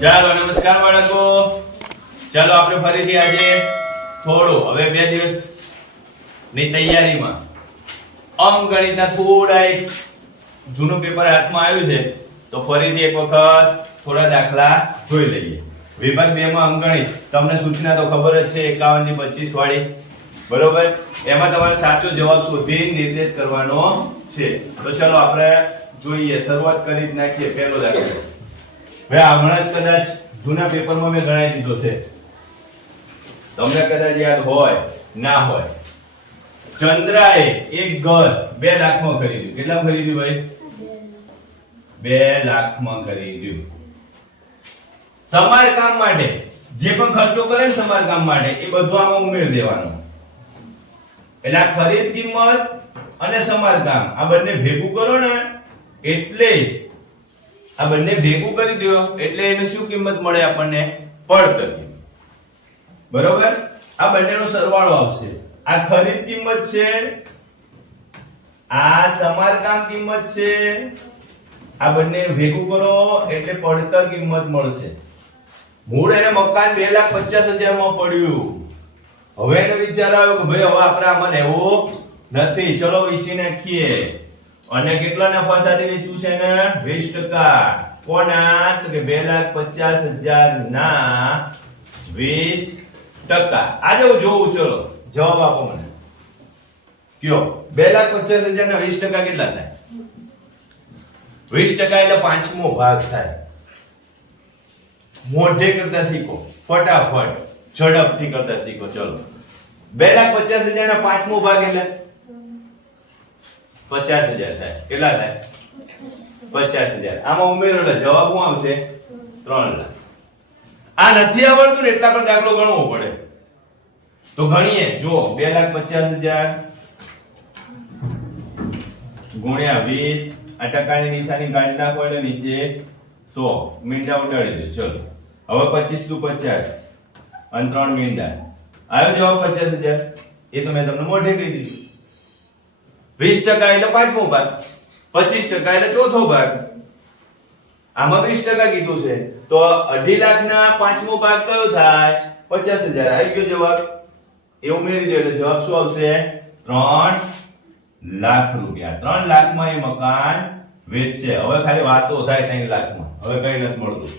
ચાલો નમસ્કાર બાળકો. ચાલો આપણે ફરીથી આજે થોડું હવે 2 દિવસની તૈયારીમાં અંકગણિતના થોડા એક જૂનું પેપર હાથમાં આવ્યું છે તો ફરીથી એક વખત થોડા દાખલા જોઈ લઈએ. વિભાગ 2 માં અંકગણિત તમને સૂચના તો ખબર જ છે 51 થી 25 વાળી, બરોબર. એમાં તમારે સાચો જવાબ શોધી નિર્દેશ કરવાનો છે. તો ચાલો આપણે જોઈએ, શરૂઆત કરી જ નાખીએ. પહેલો દાખલો હવે હમણાં જ કદાચ જૂના પેપરમાં મેં ગણાવી દીધો છે, તમને કદાચ યાદ હોય ના હોય. ચંદ્રાએ એક ઘર 2 લાખમાં ખરીદ્યું. કેટલામાં ખરીદ્યું ભાઈ? 2 લાખમાં ખરીદ્યું. સમારકામ માટે જે પણ ખર્ચો કરે ને સમારકામ માટે એ બધું આમાં ઉમેરી દેવાનો. એટલે આ ખરીદ કિંમત અને સમારકામ આ બંને ભેગું કરો ને એટલે આ બંને ભેગું કરી દો એટલે એની શું કિંમત મળે આપણને? પડતર કિંમત. બરોબર. આ બંનેનો સરવાળો આવશે. આ ખરીદ કિંમત છે, આ સમારકામ કિંમત છે. આ બંનેને ભેગું કરો એટલે પડતર કિંમત મળશે. મૂળ એને મકાન 2,50,000 માં પડ્યું. હવે એને વિચાર આવ્યો કે ભાઈ હવે આપણે આમાં રહેવું નથી, ચલો વેચી નાખીએ. અને કેટલા નફા સાથે વેચ્યું છે ને? 20%. કોના? તો કે 2,50,000 ના 20%. આજે હું જોઉં, ચલો જવાબ આપો મને. કયો 2,50,000 ના 20% કેટલા થાય? 20% એટલે પાંચમો ભાગ થાય. મોઢે કરતા શીખો, ફટાફટ ઝડપથી કરતા શીખો. ચલો 2,50,000 ના પાંચમો ભાગ એટલે 50,000 થાય. કેટલા થાય? 50,000. આમાં ઉમેરો એટલે જવાબ શું આવશે? 3 લાખ. આ નથી આવડતું ને એટલા પર દાખલો ગણવો પડે. તો ગણીએ. જો 2,50,000 ગુણ્યા 20. આ ટકાની નિશાની કાઢી નાખો એટલે નીચે 100 મીંડા ઉડાડી દો. ચલો હવે 25 દુ 50 અને 3 મીંડા. આવ્યો જવાબ 50,000. એ તો મેં તમને મોઢે કહી દીધું. 20% એટલે પાંચમો ભાગ, 25% એટલે ચોથો ભાગ. આમાં 20% કીધું છે તો 2.5 લાખ ના પાંચમો ભાગ કયો થાય? 50,000. આવી ગયો જવાબ. એ ઉમેરી દો એટલે જવાબ શું આવશે? 3 લાખ રૂપિયા. 3 લાખમાં એ મકાન વેચશે. હવે ખાલી વાતો થાય 3 લાખમાં, હવે કઈ નથી મળતું.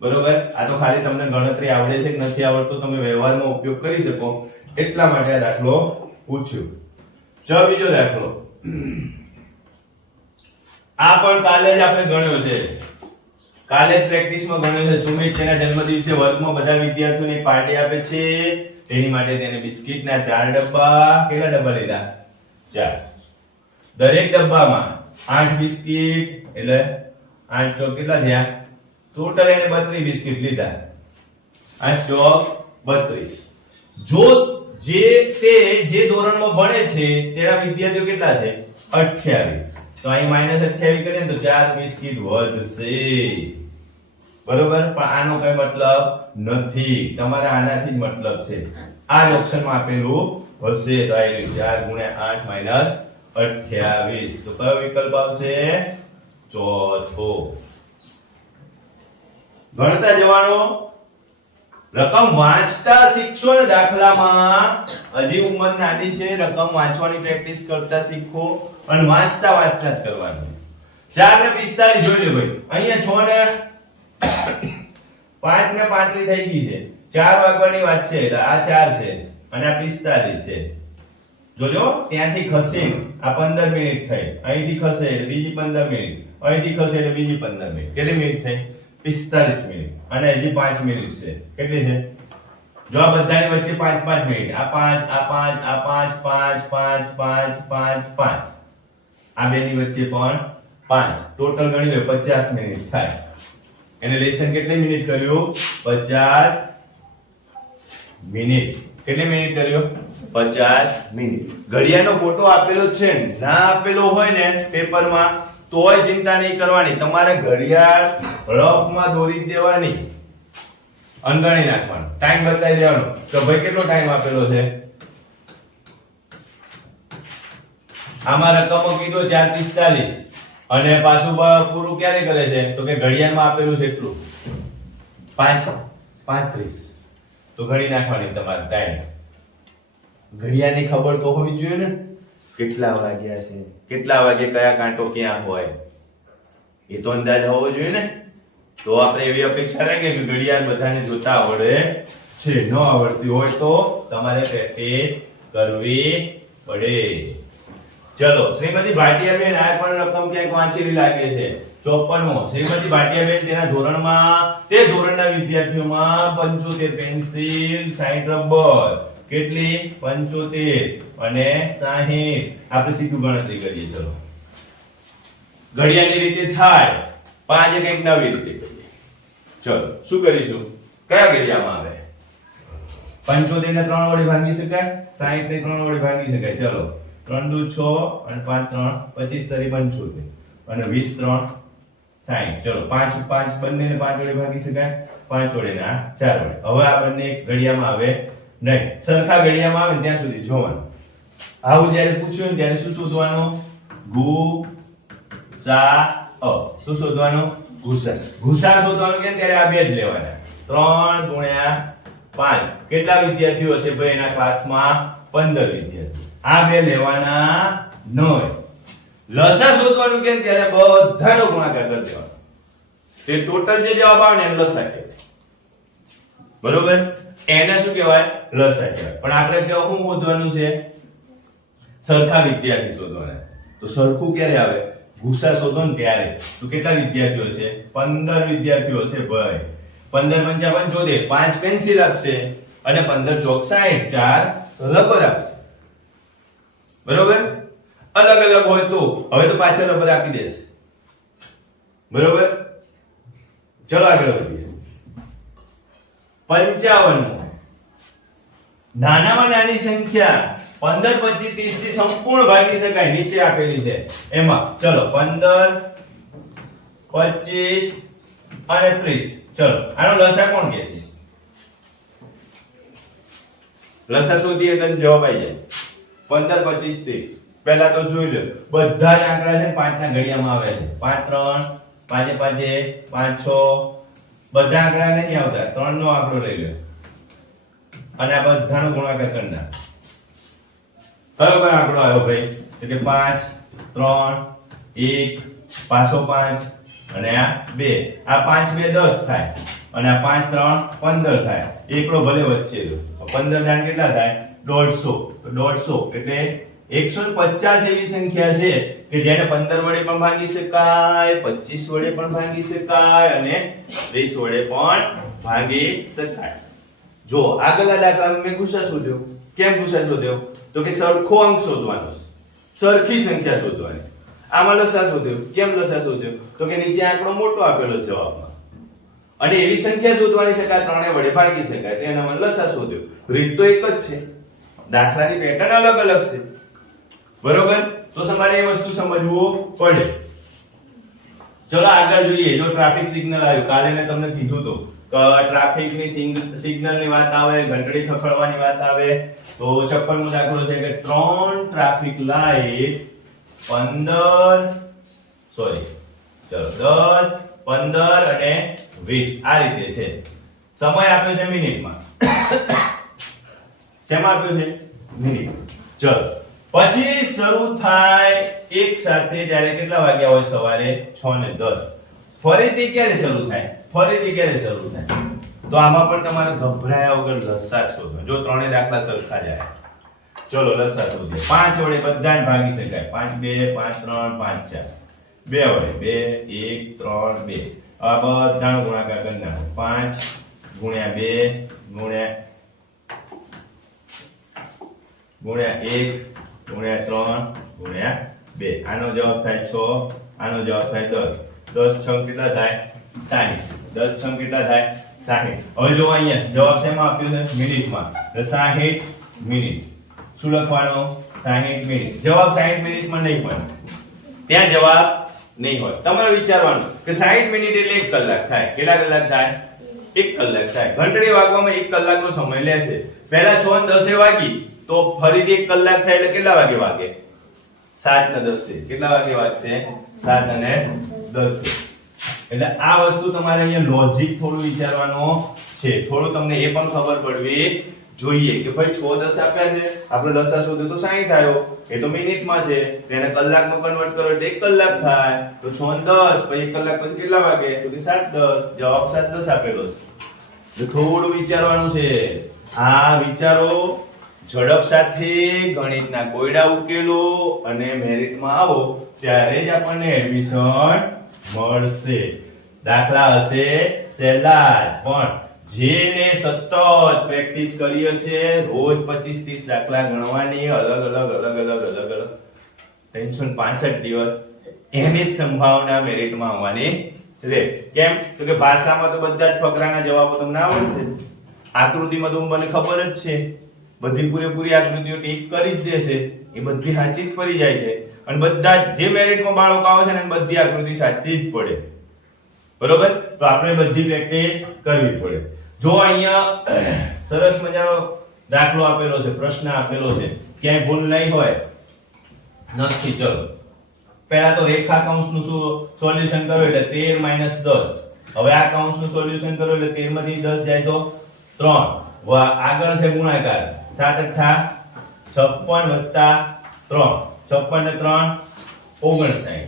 બરોબર. આ તો ખાલી તમને ગણતરી આવડે છે કે નથી આવડતું તમે વ્યવહારમાં ઉપયોગ કરી શકો એટલા માટે આ દાખલો પૂછ્યો. ચાલો બીજો દાખલો. આ પણ કાલે જ આપણે ગણ્યો છે, કાલે જ પ્રેક્ટિસમાં ગણ્યો છે. સુમિત તેના જન્મદિવસે વર્ગમાં બધા વિદ્યાર્થીઓને પાર્ટી આપે છે. તેની માટે તેને બિસ્કિટના 4 ડબ્બા. કેટલા ડબ્બા લીધા? 4. દરેક ડબ્બામાં 8 બિસ્કિટ એટલે 8 ચોક કેટલા થયા? ટોટલ એને 32 બિસ્કિટ લીધા. 8 ચોક 32. જો જે ધોરણમાં ભણે છે તેના વિદ્યાર્થીઓ કેટલા છે? 28. તો અહીં -28 કરીએ તો 4 બિસ્કિટ વધશે. બરોબર. પણ આનો કઈ મતલબ નથી, તમારે આનાથી જ મતલબ છે. આ જ ઓપ્શનમાં આપેલું હશે તો આવી રહ્યું 4 × 8 - 28. તો કયો વિકલ્પ આવશે? ચોથો. ગણતા જવાનો. રકમ વાંચતા શીખશો ને દાખલામાં. હજી ઉંમર નાની છે, રકમ વાંચવાની પ્રેક્ટિસ કરતા શીખો અને વાંચતા જ કરવાનું. 4 ને 45 જોઈ લે ભાઈ. અહીંયા 6 ને 5 ને 35 થઈ ગઈ છે. 4 વાગવાની વાત છે એટલે આ 4 છે અને આ 45 છે. જોજો ત્યાંથી ખસે આ 15 મિનિટ થઈ, અહીંથી ખસે એટલે બીજી 15 મિનિટ, અહીંથી ખસે એટલે બીજી 15 મિનિટ. કેટલી મિનિટ થઈ? 45 મિનિટ. અને હજી 5 મિનિટ છે. કેટલી છે? જો આ બધાની વચ્ચે 5 મિનિટ. આ 5 આ 5 આ 5 5 5 5 5 5. આ બેની વચ્ચે પણ 5. ટોટલ ગણી લો 50 મિનિટ થાય. એને લેસન કેટલી મિનિટ કર્યું? 50 મિનિટ. કેટલી મિનિટ કર્યો? 50 મિનિટ. ઘડિયાળનો ફોટો આપેલો છે ને, ના આપેલો હોય ને પેપરમાં તોય ચિંતા નહીં કરવાની. તમારે ઘડિયાળ રફમાં દોરી દેવાની, અંગણી નાખવાનું, ટાઈમ બતાવી દેવાનો તો ભાઈ કેટલો ટાઈમ આપેલો છે. આમાં રકમો કીધો 4:45. અને પાછું પૂરું ક્યારે કરે છે તો કે ઘડિયાળમાં આપેલું છે એટલું 5:35 તો ગણી નાખવાની તમારે ટાઈમ ઘડિયાળની ખબર તો હોવી જોઈએ ને કેટલા વાગ્યા છે કેટલા વાગે કયા કાંટો ક્યાં હોય એ તો અંદાજ હોવો જોઈએ ને તો આપણે એવી અપેક્ષા રાખીએ કે ઘડિયાળ બધાને જોતા આવડે છે ન આવડતી હોય તો તમારે પ્રેક્ટિસ કરવી પડે ચલો શ્રીમતી ભાટિયાબેન આ પણ રકમ ક્યાંક વાંચેલી લાગે છે 54મો શ્રીમતી ભાટિયાબેન તેના ધોરણમાં તે ધોરણના વિદ્યાર્થીઓમાં 75 પેન્સિલ 60 રબર કેટલી 75 અને 60 આપણે સીધું ગણતરી કરીએ ચલો ઘડિયાળની રીતે થાય પાંચ એક નવી રીતે કરીએ ચલો શું કરીશું કયા ઘડિયાળમાં આવે 75 ને 3 વડે ભાગી શકાય 60 ને 3 વડે ભાગી શકાય ચલો 3 દુ 6 અને 5 3 25 તરી 75 અને 20 3 60 ચલો 5 5 બંનેને 5 વડે ભાગી શકાય 5 વડે ના 4 વડે હવે આ બંને એક ઘડિયાળમાં આવે નહીં સરખા ઘડિયાળમાં આવે ત્યાં સુધી જોવાનું આવું જ્યારે પૂછ્યું ત્યારે શું શોધવાનું ગુસા શું શોધવાનું ગુસા શોધવાનું કે ત્યારે આ બે જ લેવાના 3 ગુણ્યા 5 કેટલા વિદ્યાર્થીઓ હશે ભાઈ એના ક્લાસમાં 15 વિદ્યાર્થીઓ આ બે લેવાના નહીં લસા શોધવાનું કે ત્યારે બધાનો ગુણાકાર કરી દેવાનો તે ટોટલ જે જવાબ આવે ને એને લસા કહેવાય બરોબર એને શું કહેવાય લસા કહેવાય પણ આપણે કેવું શું શોધવાનું છે સરખા વિદ્યાર્થી શોધવાના તો સરખું ક્યારે આવે ગુસા શોધો ને ત્યારે તો કેટલા વિદ્યાર્થીઓ છે 15 વિદ્યાર્થીઓ છે ભાઈ 15 પંચા 75 5 પેન્સિલ આપશે અને 15 ચોક 60 4 રબર આપશે બરોબર અલગ અલગ હોય તો હવે તો પાછળ રબર આપી દેશે બરોબર ચલો આગળ વધીએ 55 નાનામાં નાની સંખ્યા 15 25 30 થી સંપૂર્ણ ભાગી શકાય નીચે આપેલી છે એમાં ચલો 15 25 અને 30 ચલો આનો લસા કોણ કહે છે લસા શોધીએ એટલે જવાબ આવી જાય 15 25 30 પહેલા તો જોઈ લો બધા જ આંકડા છે પાંચના ઘડિયામાં આવે છે 5 3 5 5 5 6 બધા આંકડા નહીં આવતા 3 નો આંકડો લઈ લો અને આ બધાનો ગુણાકાર કરી નાખ કયો કયો આંકડો આવ્યો ભાઈ એટલે 5 3 1 પાછો 5 અને આ 2 આ 5 2 10 થાય અને આ 5 3 15 થાય એકડો ભલે વચ્ચે 15 દાન કેટલા થાય 150 150 એટલે 150 એવી સંખ્યા છે કે જેને 15 વડે પણ ભાગી શકાય 25 વડે પણ ભાગી શકાય અને 30 વડે પણ ભાગી શકાય જો આગળના દાખલામાં મેં ગુસા શોધ્યો કેમ ગુસા શોધ્યો તો કે સરખો અંક શોધવાનો છે સરખી સંખ્યા શોધવાની આમાં લસા શોધ્યો કેમ લસા શોધ્યો તો કે નીચે આંકડો મોટો આપેલો જવાબમાં અને એવી સંખ્યા શોધવાની છે કે આ ત્રણે વડે ભાગી શકાય તેનામાં લસા શોધ્યો રીત તો એક જ છે દાખલાની પેટર્ન અલગ અલગ છે બરોબર તો તમારે એ વસ્તુ સમજવું પડે ચલો આગળ જોઈએ જો ટ્રાફિક સિગ્નલ આવ્યું કાલે મેં તમને કીધું તો ટ્રાફિકની સિગ્નલની વાત આવે ઘંટડી ખખડવાની વાત આવે તો 56 મો દાખલો છે કે 3 ટ્રાફિક લાઈટ 15 સોરી ચલો 10 15 અને 20 આ રીતે છે સમય આપ્યો છે મિનિટમાં શેમાં આપ્યો છે મિનિટ ચલો પછી શરૂ થાય એક સાથે ત્યારે કેટલા વાગ્યા હોય સવારે 6 ને 10 ફરીથી ક્યારે શરૂ થાય તો આમાં પણ તમારે ગભરાયા વગર લસા શોધો જો ત્રણે દાખલા સરખા જાય ચલો લસા શોધીએ 5 વડે બધાને ભાગી શકાય 5 2 5 3 5 4 2 1 3 2 આ બધાનો ગુણાકાર કરી નાખો 5 ગુણ્યા 2 ગુણ્યા 1 ગુણ્યા 3 ગુણ્યા 2 આનો જવાબ થાય 6 આનો જવાબ થાય 10 10 6 કેટલા થાય 60 10 6 કેટલા થાય 60 હવે જો અહીંયા જવાબ શેમાં આપ્યો છે મિનિટમાં તો 60 મિનિટ શું લખવાનો 60 મિનિટ જવાબ 60 મિનિટમાં નહીં પણ ત્યાં જવાબ નહીં હોય તમારે વિચારવાનું કે 60 મિનિટ એટલે 1 કલાક થાય કેટલા કલાક થાય 1 કલાક થાય ઘંટડી વાગવામાં 1 કલાકનો સમય લે છે પહેલા 6 ને 10 વાગી તો ફરીથી 1 કલાક થાય એટલે કેટલા વાગે વાગે 7 ને 10 કેટલા વાગે વાગશે 7 અને 10 એટલે આ વસ્તુ તમારે અહીંયા લોજિક થોડું વિચારવાનો છે, થોડું તમને એ પણ ખબર પડવી જોઈએ કે ભાઈ 6 10 આપ્યા છે, આપણે લસા શોધ્યો તો 60 આવ્યો, એ તો મિનિટમાં છે, તેને કલાકમાં કન્વર્ટ કરો એટલે 1 કલાક થાય, તો 6 અને 10 પછી 1 કલાક પછી કેટલા વાગે, તો કે 7:10, જવાબ 7:10 આપેલો છે. તો થોડું વિચારવાનું છે, આ વિચારો, ઝડપ સાથે ગણિતના કોયડા ઉકેલો અને મેરિટમાં આવો ત્યારે જ આપણને એડમિશન મળશે. દાખલા હશે સહેલા જ, પણ જેને સતત પ્રેક્ટિસ કરી હશે, રોજ 25 30 દાખલા ગણવાની, અલગ અલગ 365 દિવસ, એની જ સંભાવના મેરિટમાં આવવાની છે. કેમ? તો કે ભાષામાં તો બધા જ ફકરાના જવાબો તમને આવડશે, આકૃતિમાં તો મને ખબર જ છે, બધી પૂરેપૂરી આકૃતિઓ ટીક કરી જ દેશે, એ બધી સાચી જ પડી જાય છે, અને બધા જે મેરિટમાં બાળકો આવે છે ને બધી આકૃતિ સાચી જ પડે. બરોબર? તો આપણે બધી પ્રેક્ટિસ કરવી પડે. જો અહીંયા સરસ મજાનો દાખલો આપેલો છે, પ્રશ્ન આપેલો છે, ક્યાંય ભૂલ નહીં હોય નથી. ચલો પહેલા તો રેખા કૌંસનું સોલ્યુશન કરો એટલે 13 - 10. હવે આ કૌંસનું સોલ્યુશન કરો એટલે 13 માંથી 10 જાય તો 3. આગળ છે ગુણાકાર, 7 × 56 + 3, 56 ને 3 59,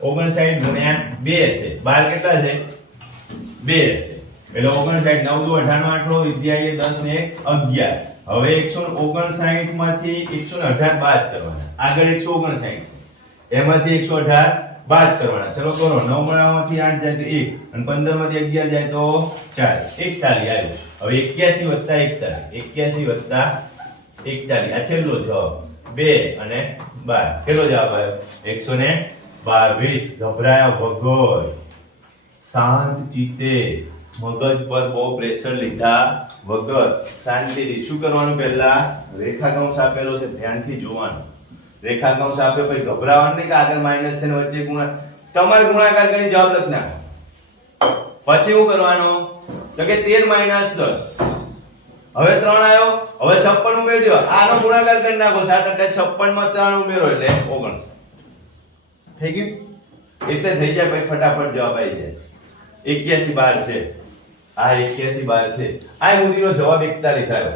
59 ગુણ્યા 2 છે, 12 કેટલા છે? 2 છે, એટલે 59, 9 દુ 98, વિદ્યાએ 10 ને 1 11. હવે 159 માંથી 118 બાદ કરવાના, આગળ 159 છે, એમાંથી 118 બાદ કરવાના. ચલો કરો, 9 માંથી 8 જાય તો 1, અને 15 માંથી 11 જાય તો 4, 41 આવ્યું. હવે 81 + 41, 81 + 41, આ છેલ્લો જવાબ 2 અને 12. કેટલો જવાબ આવ્યો? 122. ગભરાયા વગર, શાંત ચિત્તે, મગજ પર બહુ પ્રેશર લીધા વગર શાંતિથી શું કરવાનું? પહેલા રેખા કૌંસ આપેલો છે, ધ્યાનથી જોવાનું. રેખા કૌંસ આપ્યો પછી ગભરાવાનું નહીં કે આગળ માઈનસ છે ને વચ્ચે તમારે ગુણાકાર કરીને જવાબ લખી નાખો. પછી શું કરવાનું? તો કે 13 - 10. હવે 3 આવ્યો, હવે 56 ઉમેરજો, આનો ગુણાકાર કરી નાખો, 7 × 56 માં 3 ઉમેરો એટલે 59 થઈ ગયું. એટલે થઈ જાય ભાઈ, ફટાફટ જવાબ આવી જાય. 81 12 છે, આ 81 12 છે, આ સુધીનો જવાબ 41 થયો.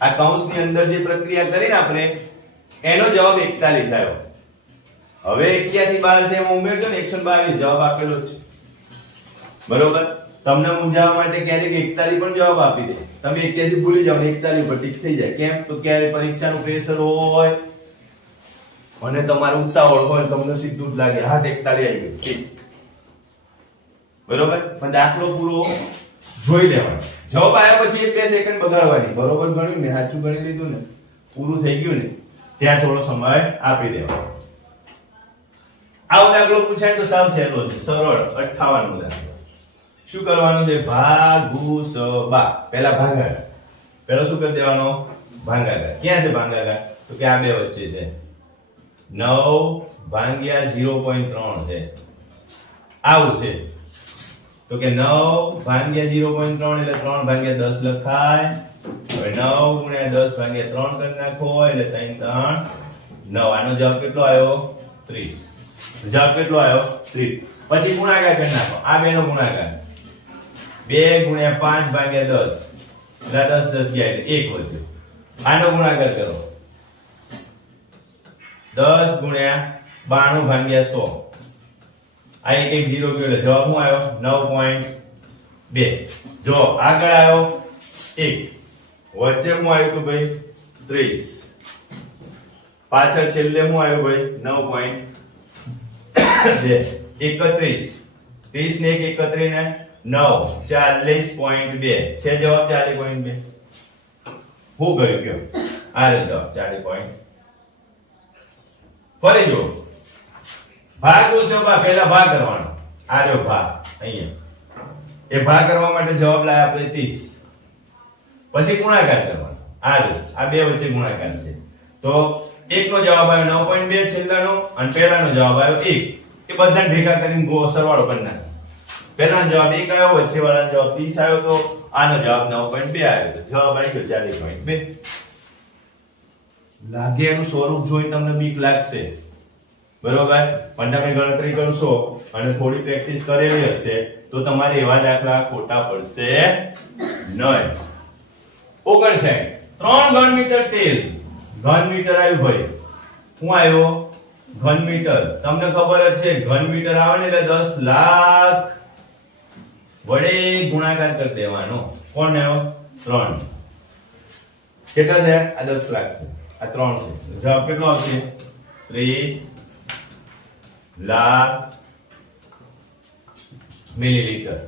આ કૌંસની અંદર જે પ્રક્રિયા કરીને આપણે એનો જવાબ 41 થયો. હવે 81 12 છે એમાં ઉમેરજો ને 122, જવાબ આપેલો જ છે. બરોબર? તમને મૂંઝાવવા માટે ક્યારેક 41 પણ જવાબ આપી દે, તમે 81 ભૂલી જાવ ને 41 પર ટીક થઈ જાય. કેમ? તો ક્યારે પરીક્ષાનું પ્રેશર હોય અને તમારું ઉતાવળ હોય, તમને સીધું જ લાગે હા 41 આવી ગયું, ઠીક. બરોબર? પણ દાખલો પૂરો જોઈ લેવાનો, જવાબ આવ્યા પછી 1-2 સેકન્ડ બગાડવાની. બરોબર ગણ્યું ને, સાચું ગણી લીધું ને, પૂરું થઈ ગયું ને, ત્યાં થોડો સમય આપી દેવાનો. આવો દાખલો પૂછાય તો સાવ સહેલો છે, સરળ 58 નો દાખલો. શું કરવાનું છે? ભાગુસબા. પહેલા ભાગાકાર, પહેલો શું કરી દેવાનો? ભાગાકાર. ક્યાં છે ભાગાકાર? તો કે આ બે વચ્ચે છે, 9 ભાગ્યા 0.3 છે, આવું છે. તો કે 9 ભાગ્યા 0.3 એટલે 3 ભાગ્યા 10 લખાય. હવે 9 × 10 ભાગ્યા 3 કરી નાખો એટલે 3 3 9. આનો જવાબ કેટલો આવ્યો? 30. જવાબ કેટલો આવ્યો? 30. પછી ગુણાકાર કરી નાખો, આ બેનો ગુણાકાર 2 × 5 ભાગ્યા 10 એટલે 10 10 ગયા એટલે 1 વધ્યો. આનો ગુણાકાર કરો, 10 × 92 ભાગ્યા 100, આ એક 0 ગયો એટલે જવાબ શું આવ્યો? 9.2. જો આગળ આવ્યો 1, વચ્ચે શું આવ્યું તું ભાઈ? 30. પાછળ છેલ્લે શું આવ્યું ભાઈ? 9.2. 31. 30 ને 1 31 ને 9 40.2 છે જવાબ 40.2. શું કર્યું કયો? આ રે જવાબ 40. ફરી જો ભાગુસબા, પહેલા ભાગ કરવાનો, આ રહ્યો ભાગ અહીંયા, એ ભાગ કરવા માટે જવાબ લાયા આપણે 30. પછી ગુણાકાર કરવાનો, આ રહ્યો, આ બે વચ્ચે ગુણાકાર છે, તો 1 નો જવાબ આવ્યો 9.2 છેલ્લાનો, અને પહેલાનો જવાબ આવ્યો 1. એ બધાને ભેગા કરીને સરવાળો કરી નાખો. પહેલાનો જવાબ 1 આવ્યો, વચ્ચે વાળાનો જવાબ 30 આવ્યો, તો આનો જવાબ 9.2 આવ્યો, તો જવાબ આવી ગયો 40.2. લાગે એનું સ્વરૂપ જોઈ તમને બીક લાગશે, બરોબર, પણ તમે ગણતરી કરશો અને થોડી પ્રેક્ટિસ કરેલી હશે તો તમારે એવા દાખલા ખોટા પડશે નહીં. 59 3 ઘન મીટર તેલ, ઘન મીટર આવ્યું ભાઈ, શું આવ્યો? ઘન મીટર. તમને ખબર જ છે ઘન મીટર આવે ને એટલે 10 લાખ વડે ગુણાકાર કરી દેવાનો. કોણ આવ્યો? 3. કેટલા થયા? આ 10 લાખ છે, આ 3 છે. જવાબ કેટલો આવશે? 30 લાખ મિલીલીટર.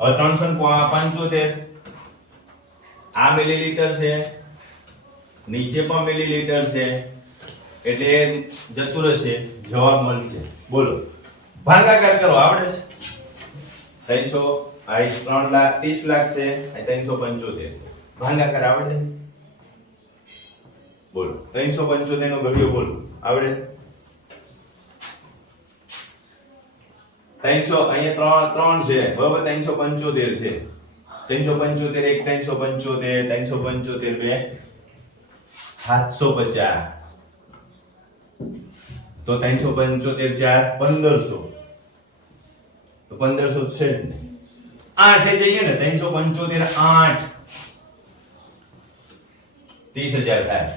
હવે 375 આ મિલીલીટર છે, નીચે પણ મિલીલીટર છે, એટલે જતું રહેશે, જવાબ મળશે. બોલો, ભાગાકાર કરો. આવડે છે? 300 આ 3 લાખ 30 લાખ છે, આ 375 ભાગાકાર આવડે? બોલો, 375 નો ઘડિયો બોલો, આવડે? 300 અહીંયા 3 છે, બરોબર, 375 છે. 375 1 375 375 2 750. તો 375 4 1500, તો 1500 છે જ ને. 8 એ જઈએ ને, 375 8 30000 થાય.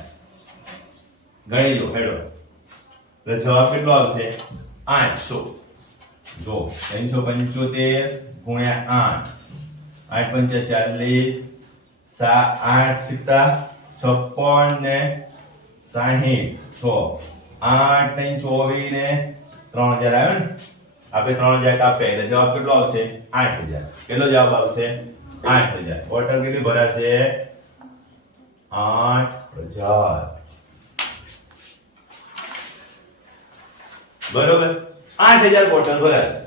ગણી લો હેડો, એટલે જવાબ કેટલો આવશે? 800. જો 375 ગુણ્યા 8 8 5 40 8 સિત્તા 56 ને 60 6 8 3 24 ને 3000 આવ્યો ને. આપણે 3000 કાપ્યા એટલે જવાબ કેટલો આવશે? 8000. કેટલો જવાબ આવશે? 8000. બોટલ કેટલી ભરાશે? 8000. બરોબર, 8000 બોટલ ભરાશે.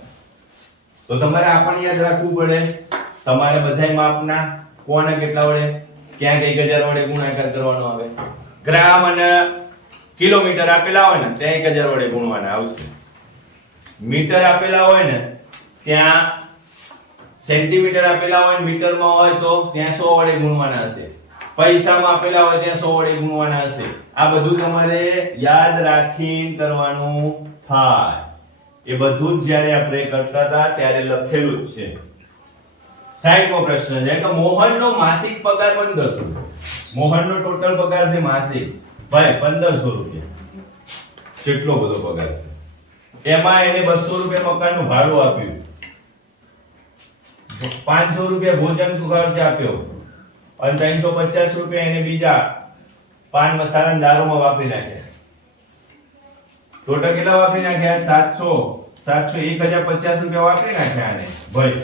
તો તમારે આ પણ યાદ રાખવું પડે. તમારે બધાય માપના કોને કેટલા વડે, ક્યાં 1000 વડે ગુણાકાર કરવાનો આવે. ગ્રામ અને કિલોમીટર આપેલા હોય ને ત્યાં 1000 વડે ગુણવાના આવશે. મીટર આપેલા હોય ને ત્યાં, સેન્ટીમીટર આપેલા હોય, મીટરમાં હોય તો ત્યાં 100 વડે ગુણવાના હશે. પૈસામાં આપેલા હોય ત્યાં 100 વડે ગુણવાના હશે. આ બધું તમારે યાદ રાખીને કરવાનું થાય. એ બધું જ જ્યારે આપણે કરતા હતા ત્યારે લખેલું જ છે. 60મો પ્રશ્ન છે કે મોહનનો માસિક પગાર 1500. મોહનનો ટોટલ પગાર છે માસિક ભાઈ 1500 રૂપિયા. કેટલો બધો પગાર છે. એમાં એને 200 રૂપિયા મકાનનું ભાડું આપ્યું, 500 રૂપિયા ભોજન ખર્ચ આપ્યો, અને 350 રૂપિયા એને બીજા પાન મસાલા અને દારૂમાં વાપરી નાખ્યા. ટોટલ કેટલા વાપરી નાખ્યા? 1050 રૂપિયા વાપરી નાખ્યા આને ભાઈ.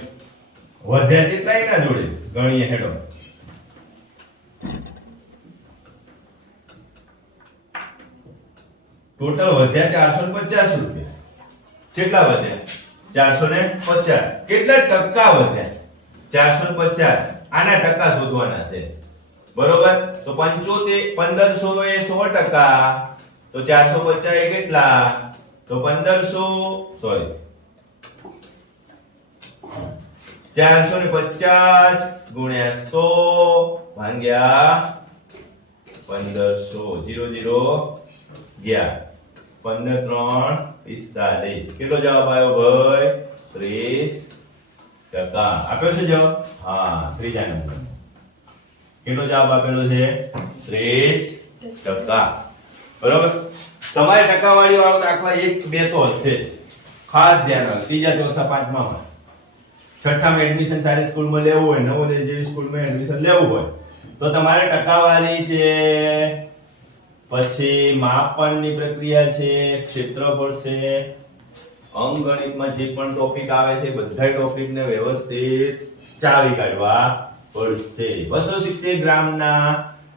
વધ્યા કેટલા એના જોડે? ગણીએ હેડો. ટોટલ વધ્યા 450 રૂપિયા. કેટલા વધ્યા? 450. કેટલા ટકા વધ્યા? 450. આના ટકા શોધવાના છે, બરોબર. તો 1500 એ 100%, તો 450 એ કેટલા? તો 450 ગુણ્યા 100 ભાગ્યા 1500. 0 0 ગયા. 15 3 45. કેટલો જવાબ આવ્યો ભાઈ? 30%. આપ્યો છે જવાબ? હા, ત્રીજા નંબર. કેટલો જવાબ આપેલો છે? 30%. બરોબર. તમારે ટકાવારી વાળો દાખલા 1 2 તો હશે, ખાસ ધ્યાન રાખો. ત્રીજા ચોથા પાંચમામાં, છઠ્ઠામાં એડમિશન સારી સ્કૂલમાં લેવું હોય, નવોદય જેવી સ્કૂલમાં એડમિશન લેવું હોય તો તમારે ટકાવારી છે, પછી માપનની પ્રક્રિયા છે, ક્ષેત્રફળ છે, અંકગણિતમાં જે પણ ટોપિક આવે છે બધા ટોપિકને વ્યવસ્થિત ચાવી કાઢવા પડશે. 270 ગ્રામના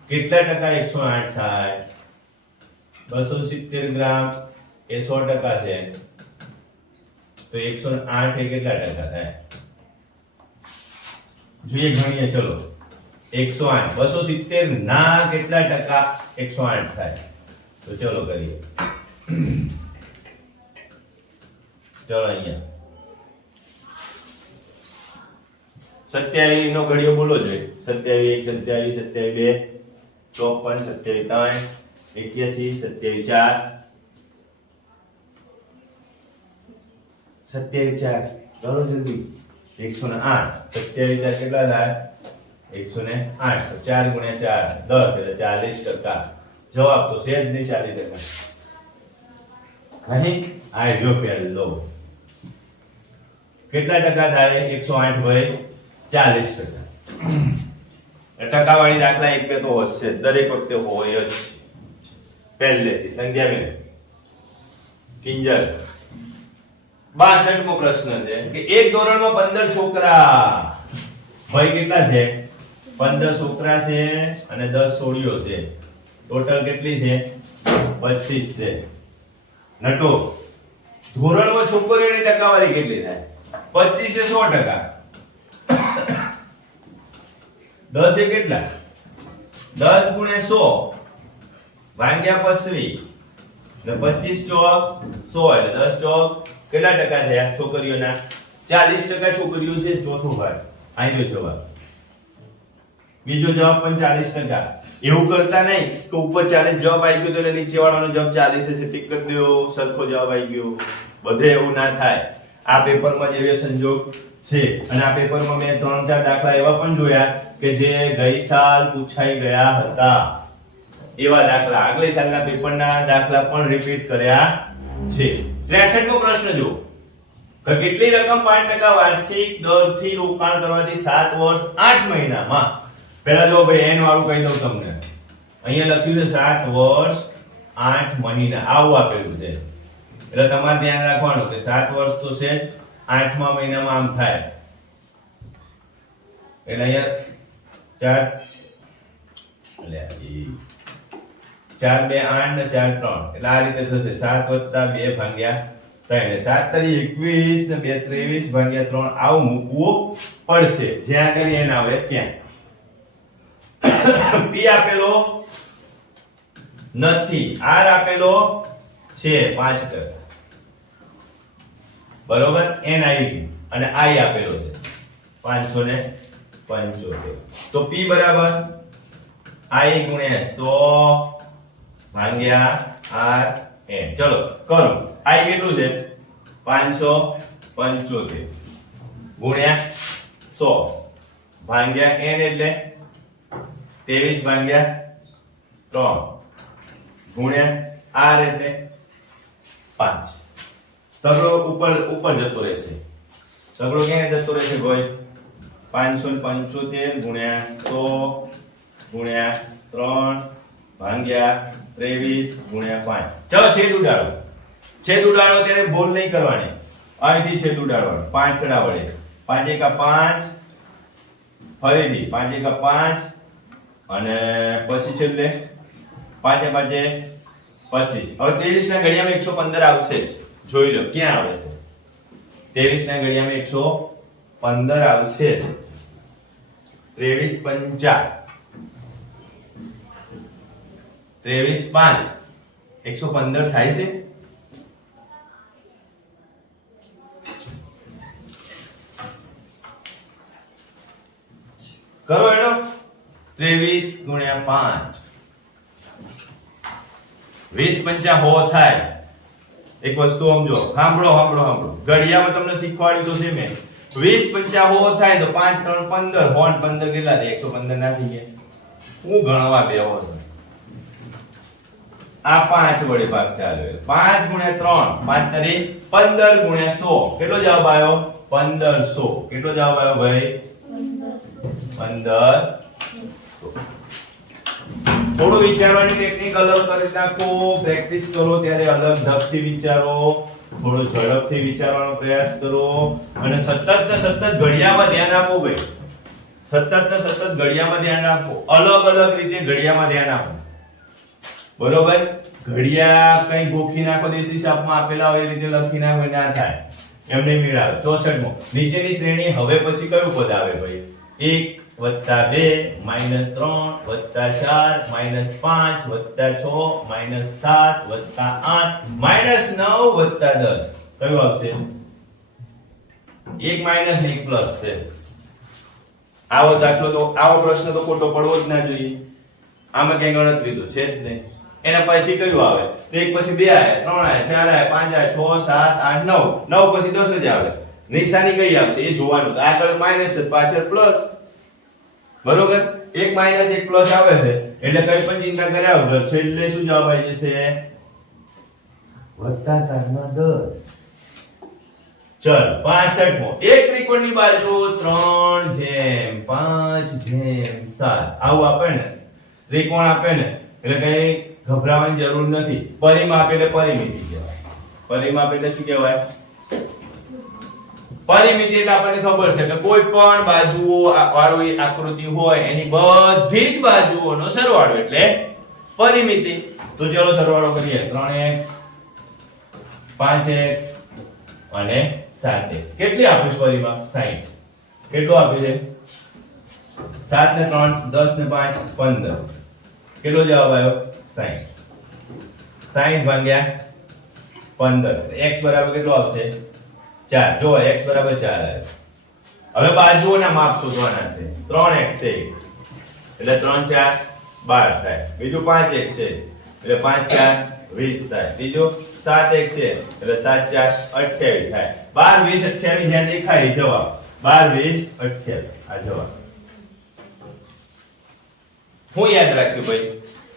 કેટલા ટકા 108 થાય? 270 ગ્રામ એ 100% છે, તો 108 એ કેટલા ટકા થાય? જોઈએ, ગણીએ. ચલો, 108 270 ના કેટલા ટકા 108 થાય? તો ચલો કરીએ. ચલો અહીંયા 27 નો ઘડિયો બોલો જોઈએ. 27 1 27 27 2 54 27 3 81 27 4 27 4 કરો જલ્દી 108 27 4 કેટલા થાય 108 તો 4 ગુણ્યા 4 10 એટલે 40%. જવાબ તો છે જ નહીં 40%. નહીં આવ્યો પહેલો કેટલા ટકા થાય 108 ભાઈ 40%. ટકાવાળી દાખલા એક તો હશે દરેક વખતે હોય જ પહેલેથી. સંખ્યા કિંજલ 62મો પ્રશ્ન છે કે એક ધોરણમાં 15 છોકરા ભાઈ કેટલા છે 15 છોકરા છે અને 10 છોડીઓ છે. ટોટલ કેટલી છે 25 છે. નટો ધોરણમાં છોકરીઓની ટકાવારી કેટલી થાય 25 એ 100%. 10 એ કેટલા 10 ગુણ્યા 100 ભાગ્યા 25 એટલે 25 ચોક 100 એટલે 10 ચોક કેટલા ટકા થયા છોકરીઓના 40% છોકરીઓ છે. ચોથો ભાગ આનો જવાબ. બીજો જવાબ પણ 40%. એવું કરતા નહીં તો ઉપર 40 જવાબ આવી ગયો તો એટલે નીચે વાળાનો જવાબ 40 છે ટિક કરી દો સરખો જવાબ આવી ગયો. બધે એવું ના થાય. આ પેપરમાં જેવો સંજોગ છે અને આ પેપરમાં મેં 3-4 દાખલા એવા પણ જોયા કે જે ગઈ સાલ પૂછાઈ ગયા હતા. એવા દાખલા આગલી સાલના પેપરના દાખલા પણ રિપીટ કર્યા છે. 63મો પ્રશ્ન જો કે કેટલી રકમ 5% વાર્ષિક દરથી રોકાણ કરવાથી 7 વર્ષ 8 મહિનામાં. પહેલા જો ભાઈ n વાળું કહી દઉં તમને. અહીંયા લખ્યું છે 7 વર્ષ 8 મહિના આવું આપેલું છે. એટલે તમારે ધ્યાન રાખવાનું કે 7 વર્ષ તો છે 8મા મહિનામાં આમ થાય. એટલે અહીંયા 4 2 8 ને 4 3 એટલે આ રીતે થશે 7 + 2 ભાગ્યા 3 7 તારી 21 ને 2 23 ભાગ્યા 3 આવું મૂકવું પડશે જ્યાં કરી n આવે ત્યાં. p આપેલો નથી r આપેલો છે 5%. બરોબર n આવી ગયું અને i આપેલો છે 575. તો p બરાબર i ગુણ્યા 100 ભાગ્યા r n. ચલો કરો i કેટલું છે 575 ગુણ્યા 100 ભાગ્યા n એટલે 23 ભાગ્યા 3 ગુણ્યા r એટલે 5. સગડો ઉપર જતો રહેશે. સગડો ક્યાં જતો રહેશે ભાઈ 575 ગુણ્યા 100 ગુણ્યા 3 ભાગ્યા 23 ગુણ્યા 5. ચલો છેદ ઉડાડો. છેદ ઉડાડો ત્યારે ભૂલ નહીં કરવાની. અહીંથી છેદ ઉડાડવાનો 5 છડા વડે 5 × 5 ફરીથી 5 × 5 અને પછી છેલ્લે 5 × 5 25. હવે 23 ના ઘડિયામાં 115 આવશે જ. જોઈ લો ક્યાં આવે છે 23 ના ઘડિયામાં 115 આવશે. 23 5 115 થાય છે. કરો એનો 23 ગુણ્યા 5 20 5 100 થાય. એક વસ્તુ સમજો સાંભળો ઘડિયામાં તમને શીખવાડી તો છે મેં 20 5 100 થાય તો 5 3 15 15 કેટલા થાય 115 ના થઈ ગયા. હું ગણવા બેહો આ 5 વડે ભાગ ચાલે 5 ગુણ્યા 3 5 તારી 15 ગુણ્યા 100 કેટલો જવાબ આવ્યો 1500. કેટલો જવાબ આવ્યો ભાઈ 1500. થોડું વિચારવાની ટેકનિક અલગ કરી નાખો. પ્રેક્ટિસ કરો ત્યારે અલગ ઢબથી વિચારો. થોડો ઝડપથી વિચારવાનો પ્રયાસ કરો અને સતત ને સતત ઘડિયામાં ધ્યાન આપો ભાઈ. સતત ને સતત ઘડિયામાં ધ્યાન આપો. અલગ રીતે ઘડિયામાં ધ્યાન આપો. બરોબર. ઘડિયા કઈ ગોખી નાખો દેશી હિસાબમાં આપેલા હોય એ રીતે લખી નાખો ના થાય. એમને મેળાવે. 64મો નીચેની શ્રેણી હવે પછી કયું પદ આવે ભાઈ 1 + 2 - 3 + 4 - 5 + 6 - 7 + 8 - 9 + 10 કયું આવશે 1 - 1 પ્લસ છે. આવો દાખલો તો આવો પ્રશ્ન તો ખોટો પડવો જ ના જોઈએ. આમાં કઈ ગણતરી તો છે જ નહીં. એના પછી કયું આવે? એક પછી 2 આવે, 3 આવે, 4 આવે, 5 આવે, 6 7 8 9, 9 પછી 10 જ આવે. નિશાની કઈ આવશે એ જોવાનું. તો આગળ માઈનસ છે, પાછળ પ્લસ. બરોબર? એક માઈનસ એક પ્લસ આવે છે એટલે કઈ પણ ચિંતા કર્યા વગર છેલ્લે શું જવાબ આવી જશે? વત્તાકારમાં 10. ચલ 65 મો. એક ત્રિકોણની બાજુ 3:5:7 આવું આપે ને, ત્રિકોણ આપે ને એટલે કઈ ગભરાવાની જરૂર નથી. પરિમાપ એટલે પરિમિતિ કહેવાય. પરિમાપ એટલે શું કહેવાય? પરિમિતિ એટલે આપણને ખબર છે કે કોઈ પણ બાજુઓ વાળી આકૃતિ હોય એની બધી જ બાજુઓનો સરવાળો એટલે પરિમિતિ. તો ચલો સરવાળો કરીએ. 3x 5x અને 7x. કેટલી આપ્યું છે પરિમાપ? 60. કેટલું આપ્યું છે? 7 ને 3 10 ને 5 15. કેટલો જવાબ આવ્યો? 60. 60 ભાગ્યા 15. x બરાબર કેટલો આવશે? 4. જો x બરાબર 4 આવે. હવે બાજુઓના માપ શોધવાના છે. 3x છે એટલે 3 4 12 થાય. બીજું 5x છે એટલે 5 4 20 થાય. બીજું 7x છે એટલે 7 4 28 થાય. 12 20 28 જ્યાં દેખાય જવાબ 12 20 28 આ જવાબ. હું યાદ રાખ્યું ભાઈ?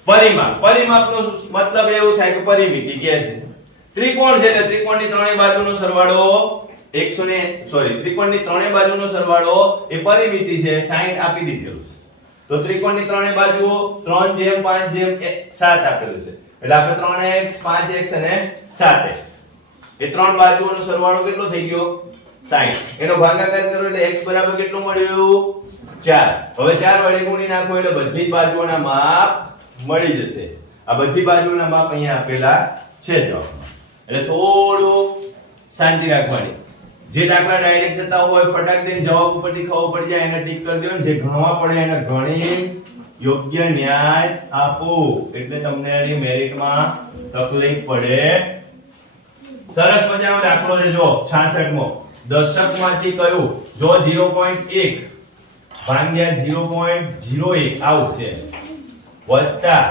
પરિમાપ. પરિમાપનો મતલબ એવું થાય કે પરિમિતિ કે છે. ત્રિકોણ છે એટલે ત્રિકોણની ત્રણેય બાજુનો સરવાળો ત્રિકોણની ત્રણેય બાજુનો સરવાળો એ પરિમિતિ છે. 60 આપી દીધેલું છે. તો ત્રિકોણની ત્રણેય બાજુઓ 3:5:7 આપેલું છે. એટલે આપણે 3x 5x અને 7x એ ત્રણ બાજુઓનો સરવાળો કેટલો થઈ ગયો? 60. એનો ભાગાકાર કરો એટલે x બરાબર કેટલું મળ્યું? 4. હવે 4 વડે ગુણી નાખો એટલે બધી જ બાજુઓના માપ મળી જશે. આ બધી બાજુઓના માપ અહીંયા આપેલા છે જવાબમાં. એટલે થોડું શાંતિ રાખવાની. જે દાખલા ડાયરેક્ટ જતા હોય ફટાક દઈને જવાબ ઉપરથી ખબર પડી જાય એને ટીક કરી દેવાનું. જે ગણવા પડે એને ગણી યોગ્ય ન્યાય આપો એટલે તમને આની મેરિટમાં તકલીફ પડે. સરસ મજાનો દાખલો છે જો 66 મો. દશકમાંથી કયું? જો 0.1 ભાગ્યા 0.01 આવું છે વત્તા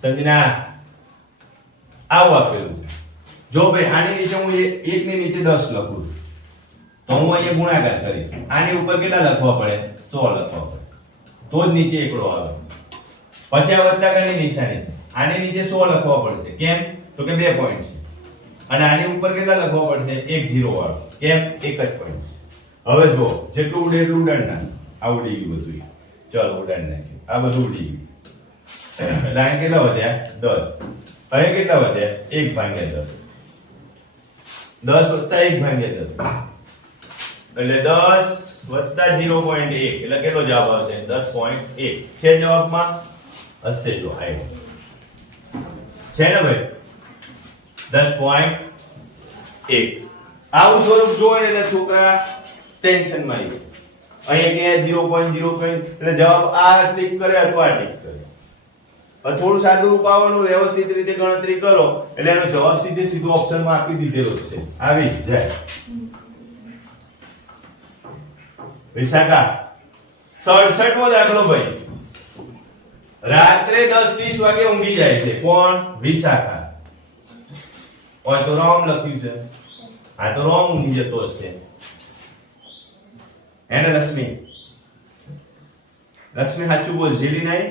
સંજ્ઞા આવું આપેલું છે. જો ભાઈ આની નીચે હું 1 ની નીચે 10 લખું છું તો હું અહીંયા ગુણાકાર કરીશ. આની ઉપર કેટલા લખવા પડે? 100 લખવા પડે તો જ નીચે એકડો આવે. પછી આ વત્તાકારની નિશાની. આની નીચે 100 લખવા પડશે. કેમ? તો કે 2 પોઈન્ટ છે. અને આની ઉપર કેટલા લખવા પડશે? 1 0 વાળો. કેમ? એક જ પોઈન્ટ છે. હવે જો જેટલું ઉડે એટલું ઉડાડ નાખ. આ ઉડી ગયું બધું. ચલો ઉડાડ નાખ્યું. આ બધું ઉડી ગયું. એટલે અહીં કેટલા વધ્યા? 10. અહીં કેટલા વધ્યા? 1/10. 10 વત્તા 1/10 એટલે 10 વત્તા 0.1 એટલે કેટલો જવાબ આવશે? 10.1 છે જવાબમાં. હશે જો આવ્યો છે ને ભાઈ 10.1. આવું સ્વરૂપ જોવે એટલે છોકરા ટેન્શનમાં આવી જાય. અહીંયા કે 0.0 એટલે જવાબ આ ટીક કરે અથવા આ ટીક કરે. થોડું સાદું રૂપ આવવાનું, વ્યવસ્થિત રીતે ગણતરી કરો એટલે એનો જવાબ સીધો ઓપ્શનમાં આપી દીધેલો છે. આવી જાય. વિશાખા 67 મો દાખલો ભાઈ. રાત્રે 10:30 વાગે ઊંઘી જાય છે. કોણ? વિશાખા. ઓય તો રોંગ લખ્યું છે. આ તો રોંગ ઊંઘી જતો હશે. એને લક્ષ્મી સાચું બોલ. જીલી નહીં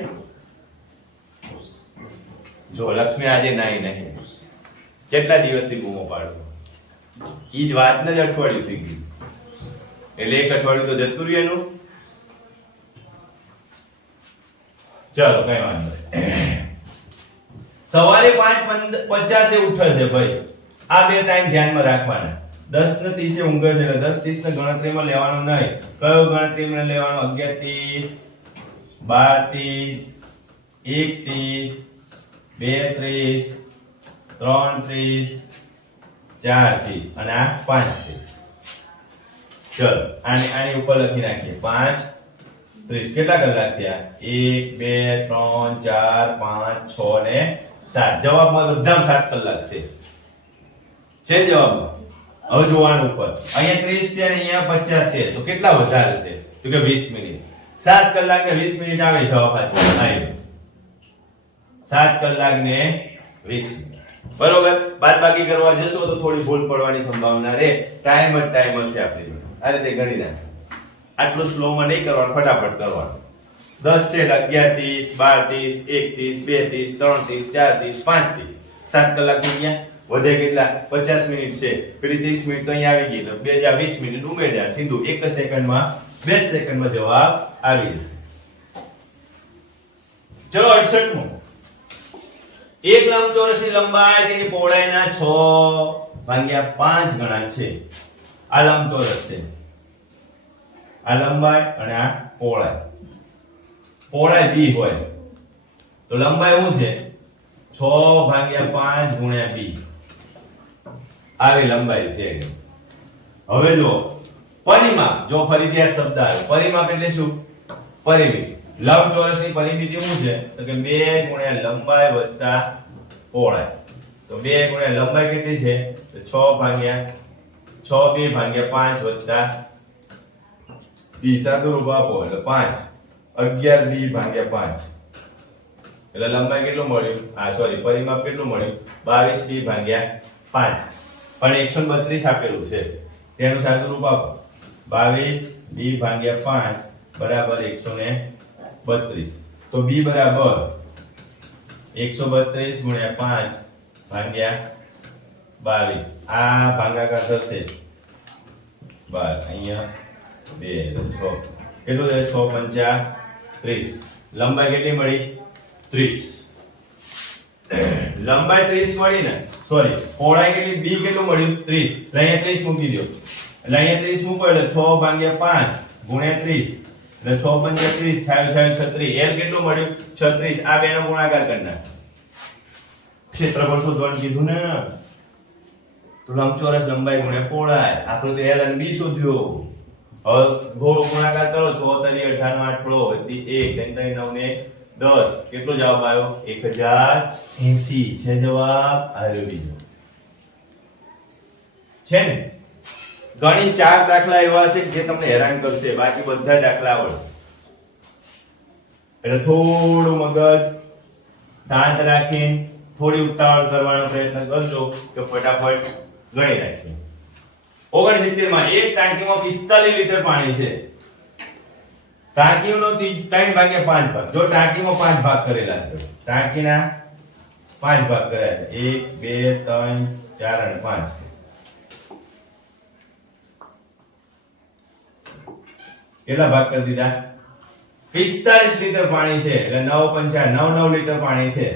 જો લક્ષ્મી આજે નાઈ નહીં. કેટલા દિવસથી બૂમો પાડો. ઈ જ વાતને જ અઠવાડિયું થઈ ગયું. એટલે એક અઠવાડિયું તો જતું રહ્યું એનું. ચલો કઈ વાંધો નહીં. સવારે 5:50 ઉઠે છે ભાઈ. આ બે ટાઈમ ધ્યાનમાં રાખવાના. 10:30 ઊંઘે છે એટલે 10:30 ને ગણતરીમાં લેવાનું નહીં. કયો ગણતરીમાં લેવાનો? 11:30 12:30 1:30 2:30 3:30 4:30 અને આ 5:30. ચલો આની ઉપર લખી નાખીએ 5:30. કેટલા કલાક થયા? 1 2 3 4 5 6 ને 7. જવાબમાં બધામાં 7 કલાક છે જવાબમાં. હવે જોવાનું ઉપર અહીંયા 30 છે અને અહીંયા 50 છે તો કેટલા વધારે છે? તો કે 20 મિનિટ. 7 કલાક ને 20 મિનિટ આવે જવાબ. આવી 7 કલાક ને 20 મિનિટ. બરોબર. બાદબાકી કરવા જશો તો થોડી ભૂલ પડવાની સંભાવના રહે. ટાઈમ હશે આપણી જોડે. આ રીતે ગણી નાખ. આટલું સ્લો માં નહીં કરવાનું, ફટાફટ કરવાનું. 10 છે 11:30 12:30 1:30 2:30 3:30 4:30 5:30 7 કલાક થઈ ગયા. વધે કેટલા? 50 મિનિટ છે. પેલી 30 મિનિટ તો અહીંયા આવી ગઈ. તો 20 મિનિટ ઉમેર્યા. સીધું 1 સેકન્ડમાં 2 સેકન્ડમાં જવાબ આવી જશે. ચલો 68 મો. એક લંબચોરસની લંબાઈ તેની પહોળાઈના 6/5 ગણા છે. આ લંબચોરસ છે. આ લંબાઈ અને આ પહોળાઈ. પહોળાઈ b હોય તો લંબાઈ શું છે? 6/5 ગુણ્યા b. આવી લંબાઈ છે. હવે જો પરિમાપ, જો ફરીથી આ શબ્દ આવે, પરિમાપ એટલે શું? પરિમિતિ. લંબચોરસની પરિમિતિ શું છે? તો કે 2 ગુણ્યા લંબાઈ વત્તા પહોળાઈ. તો 2 ગુણ્યા લંબાઈ કેટલી છે? તો 6/5 વત્તા b સાદુરૂપ આપો એટલે 5 11b/5 એટલે લંબાઈ કેટલું મળ્યું? પરિમાપ કેટલું મળ્યું? 22b/5. પણ 132 આપેલું છે તેનું સાદુરૂપ આપો. 22b/5 બરાબર 132. તો b બરાબર 132 ગુણ્યા 5 ભાગ્યા 22. આ ભાગાકાર થશે 12. અહીંયા 2 એટલે 6. કેટલું થશે? 6 પંચા 30. લંબાઈ કેટલી મળી? 30. લંબાઈ 30 મળી ને, સોરી પહોળાઈ કેટલી? b કેટલું મળ્યું? 30. એટલે અહીંયા 30 મૂકી દો. એટલે અહીંયા 30 મૂકો એટલે 6/5 ગુણ્યા 30 એટલે 6 પંચા 30 થાય 36. l કેટલું મળ્યું? 36. આ બેનો ગુણાકાર કરી નાખ. ક્ષેત્રફળ શોધવાનું કીધું ને, તો લંબચોરસ લંબાઈ ગુણ્યા પહોળાઈ. આપણે તો l અને b શોધ્યો. હવે ગોળ ગુણાકાર કરો. 6 તરી 98 8 વધી 1 3 9 ને 10. કેટલો જવાબ આવ્યો? 1080 છે જવાબ. આવ્યો બીજો છે ને. ઘણી 4 દાખલા એવા છે જે તમને હેરાન કરશે, બાકી બધા દાખલા આવડશે. એટલે થોડું મગજ શાંત રાખીને થોડી ઉતાવળ કરવાનો પ્રયત્ન કરજો કે ફટાફટ ગણી નાખીએ. 69 માં એક ટાંકીમાં 45 લીટર પાણી છે. ટાંકીનો 3/5 ભાગ. જો ટાંકીમાં 5 ભાગ કરેલા છે, ટાંકીના 5 ભાગ કર્યા છે. 1 2 3 4 અને 5. કેટલા ભાગ કરી દીધા? 45 લીટર પાણી છે એટલે 9 પંચા 9 લીટર પાણી છે.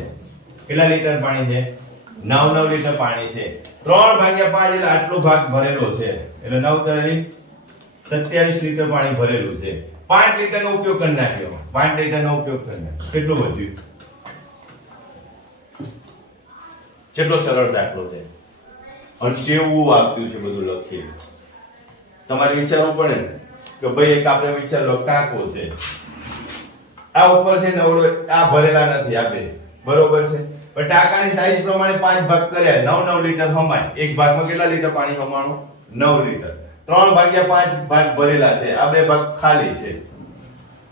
કેટલા લીટર પાણી છે? 9 લીટર પાણી છે. 3/5 એટલે આટલો ભાગ ભરેલો છે એટલે 9 તરી 27 લીટર પાણી ભરેલું છે. 5 લીટરનો ઉપયોગ કરી નાખ્યો. 5 લીટરનો ઉપયોગ કરી નાખ્યો. કેટલું વધ્યું? કેટલો સરળ દાખલો છે અને કેવું આપ્યું છે બધું લખી. તમારે વિચારવું પડે ને કે ભાઈ એક આપણે વિચાર લો ટાંકો છે, આ ઉપર છે નવડો, આ ભરેલા નથી આ બે, બરોબર છે. પણ ટાંકાની સાઈઝ પ્રમાણે 5 ભાગ કર્યા, 9 લીટર હમાય. એક ભાગમાં કેટલા લીટર પાણી હમાણું? 9 લીટર. 3/5 ભાગ ભરેલા છે, આ બે ભાગ ખાલી છે.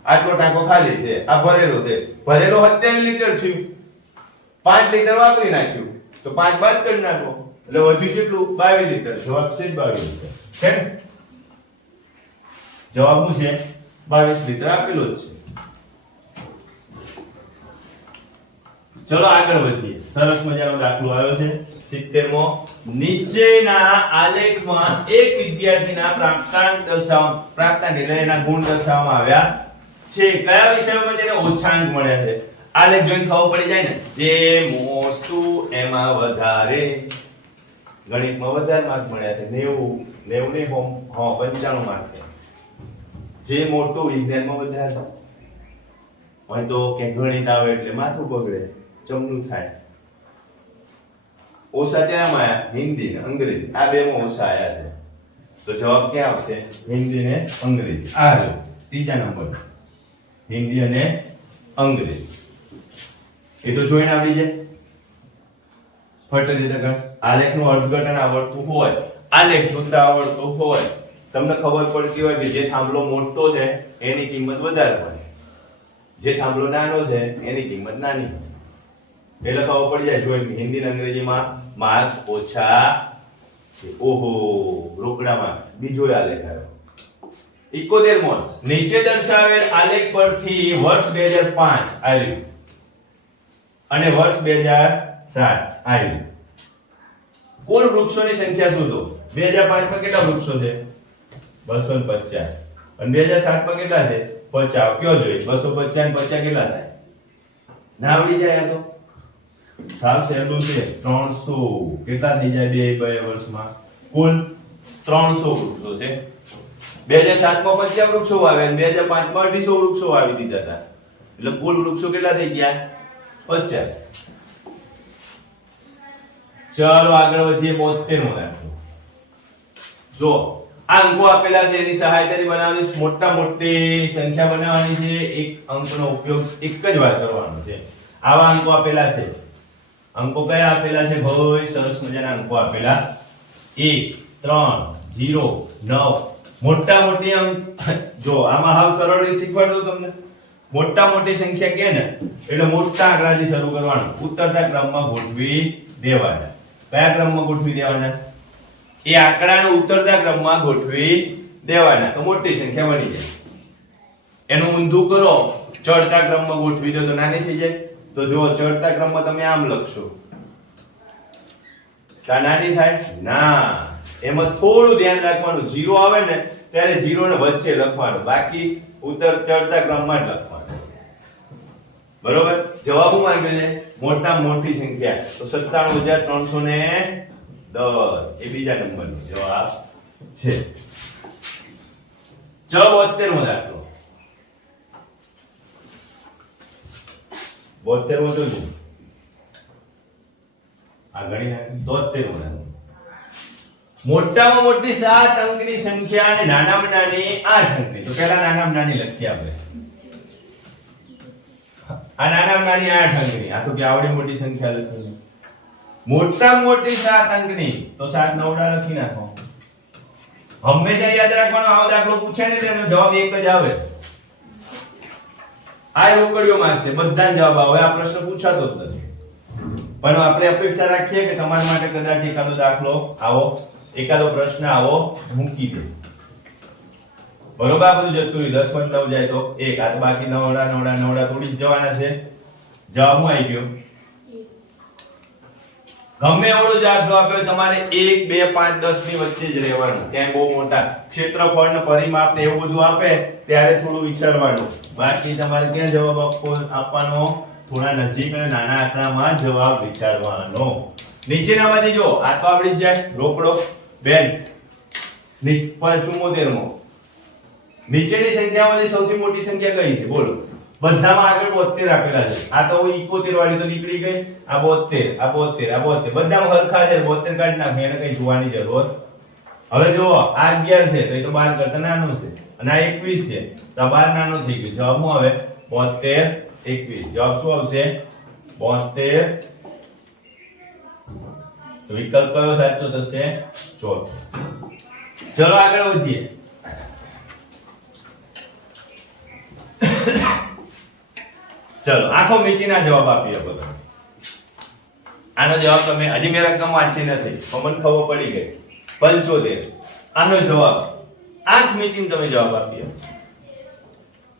આટલો ટાંકો ખાલી છે, આ ભરેલો છે. ભરેલો 27 લીટર થયું. 5 લીટર વાપરી નાખ્યું તો 5 બાદ કરી નાખો એટલે વધ્યું કેટલું? 22 લીટર. જવાબ છે 22 લીટર. છે ને? જવાબ શું છે? 22 લીટર આપેલો જ છે. ચલો આગળ વધીએ. સરસ મજાનો દાખલો આવ્યો છે 70મો. નીચેના આલેખમાં એક વિદ્યાર્થીના પ્રાપ્તાંક એટલે એના ગુણ દર્શાવવામાં આવ્યા છે. કયા વિષયમાં તેને ઓછાંક મળ્યા છે? આલેખ જોઈને ખબર પડી જાય ને. જે મોટું એમાં વધારે. ગણિતમાં વધારે માર્ક મળ્યા છે 90 ને 95 માર્ક છે. જે મોટું વિજ્ઞાનમાં વધારે હોય તો કે ગણિત આવે એટલે માથું બગડે, ચમનું થાય. ઓછા ક્યાં આયા? હિન્દી ને અંગ્રેજી. આ બેમાં ઓછા આયા છે તો જવાબ ક્યાં આવશે? હિન્દી ને અંગ્રેજી. આ રહ્યો ત્રીજા નંબર, હિન્દી અને અંગ્રેજી. એ તો જોઈને આવડી જાય ફટ દીધા. આલેખનું અર્થઘટન આવડતું હોય, આલેખ જોતા આવડતું હોય, તમને ખબર પડતી હોય કે જે થાંભલો મોટો છે એની કિંમત વધારે હોય, જે થાંભલો નાનો છે એની કિંમત નાની હોય. એટલે ખબર પડી જાય જો હિન્દી અને અંગ્રેજીમાં માર્ક્સ ઓછા છે. ઓહો રોકડા માર્ક્સ બીજો આલેખ આવ્યો 71 મોલ. નીચે દર્શાવેલ આલેખ પરથી વર્ષ 2005 આવ્યું અને વર્ષ 2007 આવ્યું. કુલ વૃક્ષોની સંખ્યા શોધો. 2005 માં કેટલા વૃક્ષો છે? 250. અને 2007 માં કેટલા છે? 50. કયો જોઈએ? 250 અને 50 કેટલા થાય? ના આવડી જાય આ તો. સાવ સહેલું છે. 300 કેટલા થઈ જાય બે વર્ષમાં? કુલ 300 વૃક્ષો છે. 2007 માં 50 વૃક્ષો વાવ્યા અને 2005 માં 250 વૃક્ષો વાવી દીધા હતા. એટલે કુલ વૃક્ષો કેટલા થઈ ગયા? 50. ચાલો આગળ વધીએ. 72 મો દાખલો. જો આ અંકો આપેલા છે એની સહાયતાથી બનાવવાની મોટા મોટી સંખ્યા બનાવવાની છે. એક અંકનો ઉપયોગ એક જ વાર કરવાનો છે. આવા અંકો આપેલા છે. અંકો કયા આપેલા છે ભાઈ? સરસ મજાના અંકો આપેલા 1 3 0 9. મોટા મોટી જો આમાં હાવ સરળ રીતે શીખવાડ દઉં તમને. મોટા મોટી સંખ્યા કે ને એટલે મોટા આંકડાથી શરૂ કરવાનું. ઉતરતા ક્રમમાં ગોઠવી દેવાના. કયા ક્રમમાં ગોઠવી દેવાના? એ આંકડાને ઉતરતા ક્રમમાં ગોઠવી દેવાના તો મોટી સંખ્યા બની જાય. એનું ઊંધું કરો, ચડતા ક્રમમાં ગોઠવી દો તો નાની થઈ જાય. તો જો ચડતા ક્રમમાં તમે આમ લખશો તો નાની થાય ના. એમાં થોડું ધ્યાન રાખવાનું. 0 આવે ને ત્યારે 0 ને વચ્ચે લખવાનું, બાકી ચડતા ક્રમમાં જ લખવાનું. બરોબર? જવાબ શું માંગ્યો છે? મોટા મોટી સંખ્યા. તો 97310 એ બીજા નંબરનો જવાબ છે. ચલો 72 મો દાખલો. 72 મો જોજો. આ ગણી નાખી. 73 મો દાખલો. મોટામાં મોટી 7 અંકની સંખ્યા અને નાનામાં નાની 8 અંકની. તો પહેલા નાનામાં નાની લખીએ આપણે. આ નાનામાં નાની 8 અંકની. આ તો કે આવડી મોટી સંખ્યા લખી. મોટામાં મોટી 7 અંકની તો 7 નવડા લખી નાખો. હંમેશા યાદ રાખવાનું, આવો દાખલો પૂછે ને તેનો જવાબ એક જ આવે. આ રોકડીઓ માર્ક્સ છે, બધા જવાબ આવે. આ પ્રશ્ન પૂછાતો જ નથી. પણ આપણે અપેક્ષા રાખીએ કે તમારા માટે કદાચ એકાદો દાખલો આવો, એકાદો પ્રશ્ન આવો મૂકી દે. બરોબર? આ બધું જતું રહ્યું. 10 9 જાય તો 1. આ તો બાકી નવડા થોડી જ જવાના છે. જવાબ શું આવી ગયો? ગમે એવડો દાખલો આપ્યો તમારે 1 2 5 10 ની વચ્ચે જ રહેવાનું. ક્યાંય બહુ મોટા ક્ષેત્રફળ ને પરિમાપ ને એવું બધું આપે ત્યારે થોડું વિચારવાનું. બાકી તમારે ક્યાં જવાબ આપવાનો? થોડા નજીક અને નાના આંકડામાં જવાબ વિચારવાનો. નીચેનામાંથી જો આ તો આવડી જ જાય. રોકડો બેન 74 મો. નીચેની સંખ્યામાંથી સૌથી મોટી સંખ્યા કઈ છે? બોલો. બધામાં આગળ 72 આપેલા છે. આ તો 71 વાળી તો નીકળી ગઈ. આ 72 આ 72 આ 72 બધામાં સરખા છે. 72 કાઢી નાખો, એને કઈ જોવાની જરૂર. હવે જો આ 11 છે તો એ તો 12 કરતા નાનો છે, અને આ 21 છે તો આ 12 નાનો થઈ ગયો. જવાબ શું આવે? 72 21. જવાબ શું આવશે? 72. તો વિકલ્પ કયો સાચો થશે? ચોથો. ચલો આગળ વધીએ. ચલો આખો મીચીના જવાબ આપી શકો તમે. આનો જવાબ તમે હજી મેં રકમ વાંચી નથી પણ મને ખબર પડી ગઈ. 75. આનો જવાબ આંખ મીચીને તમે જવાબ આપી શકો.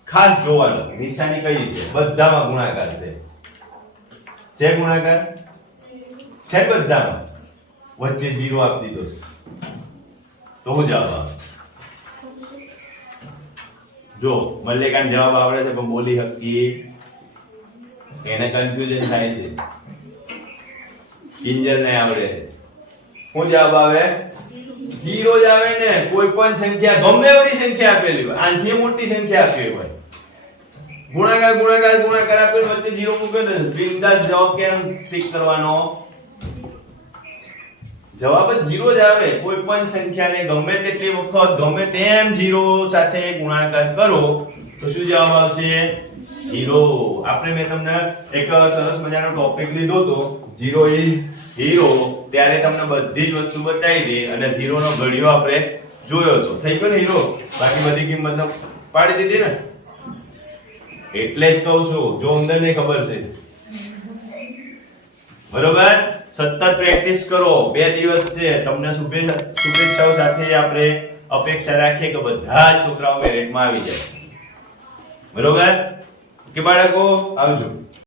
ખાસ જોવાનું નિશાની કઈ છે? બધામાં ગુણાકાર છે. છે ગુણાકાર છે બધામાં. વચ્ચે 0 આપી દીધો છે તો હું જવાબ આપું? જો મલ્લિકાને જવાબ આવડે છે પણ બોલી હકી એને કન્ફ્યુઝન થાય છે. કિંજર ને આવડે. શું જવાબ આવે? 0 જ આવે ને. કોઈ પણ સંખ્યા ગમે એવડી સંખ્યા આપેલી હોય, આથી મોટી સંખ્યા આપેલી હોય, ગુણાકાર આપેલ વચ્ચે 0 મૂકે ને બિંદાસ જવાબ કેમ ટિક કરવાનો? જવાબ જ 0 જ આવે. કોઈ પણ સંખ્યાને ગમે તેટલી વખત ગમે તેમ 0 સાથે ગુણાકાર કરો તો શું જવાબ આવશે? 0. આપણે મેં તમને એક સરસ મજાનો ટોપિક લીધો તો 0 ઇઝ હીરો, ત્યારે તમને બધી જ વસ્તુ બતાવી દે અને 0 નો ઘડિયો આપણે જોયો તો થઈ ગયો ને હીરો. બાકી બધી કિંમત પાડી દીધી ને. એટલે જ કહું છું જો અંદર ને ખબર છે બરોબર, સતત પ્રેક્ટિસ કરો. 2 દિવસ છે, તમને શુભેચ્છાઓ સાથે આપણે અપેક્ષા રાખીએ કે બધા જ છોકરાઓ મેરિટમાં આવી જાય. બરોબર કે બાળકો? આવજો.